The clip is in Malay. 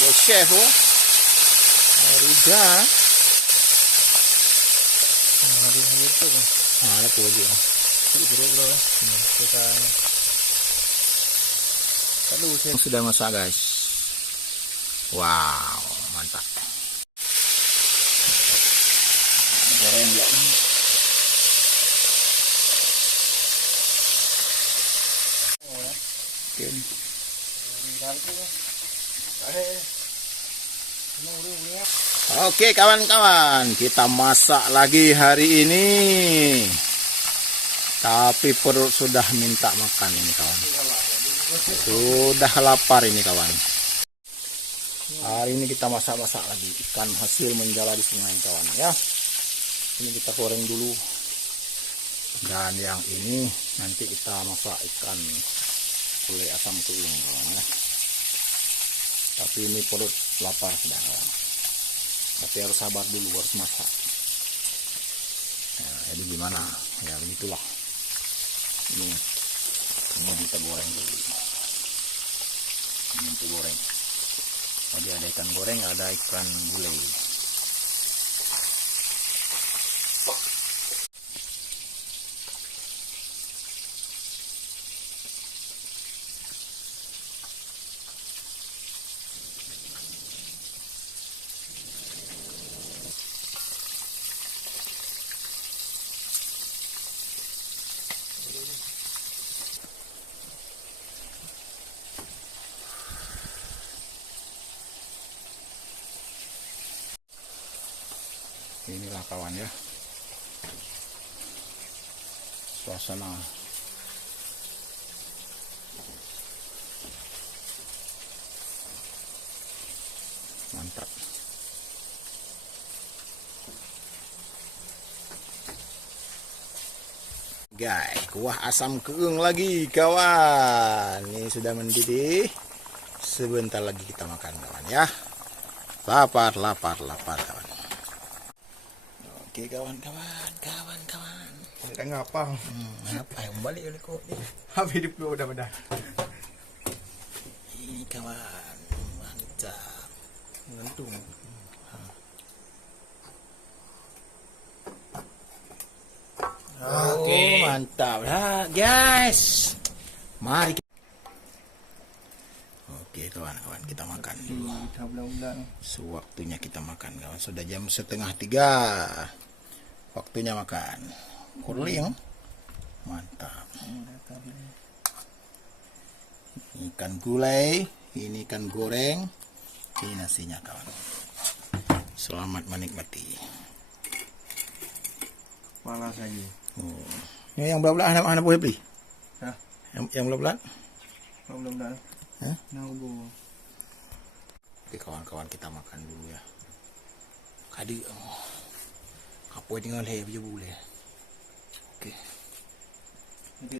Bos chef oh. Riga. Hari itu kan. Mana tuh lagi oh. Bro. Sekarang. Sudah masak guys. Wow, mantap. Goreng lagi. Oke kawan-kawan, kita masak lagi hari ini. Tapi perut sudah minta makan ini kawan. Sudah lapar ini kawan. Hari ini kita masak-masak lagi ikan hasil menjala di sungai kawan ya. Ini kita goreng dulu. Dan yang ini nanti kita masak ikan gulai asam keung kawan ya. Tapi ini perut lapar sudah kawan. Tapi harus sabar dulu, harus masak. Nah, jadi gimana? Ya begitulah. Ini kita goreng dulu. Ini untuk goreng. Tadi ada ikan goreng, ada ikan gulai. Inilah kawan ya, suasana mantap. Guys, kuah asam keung lagi kawan. Ini sudah mendidih. Sebentar lagi kita makan kawan ya. Lapar kawan. Oke kawan-kawan. Kita ngapa? Ngapa yang balik oleh kok? Habis hidup lu udah. Ini kawan, mantap. Ngantung. Oke, mantap lah guys. Mari. Oke kawan-kawan, kita makan dulu. Sewaktunya kita makan kawan. Sudah jam 2:30. Waktunya makan. Kurling. Mantap. Ikan gulai, ini ikan goreng, ini nasinya kawan. Selamat menikmati. Panas lagi. Oh. Ini yang belah-belah anak boleh beli? Hah? Yang belah-belah? Belum. Hah? Nunggu. Oke kawan-kawan, kita makan dulu ya. Kadi apa tinggal boleh. Oke.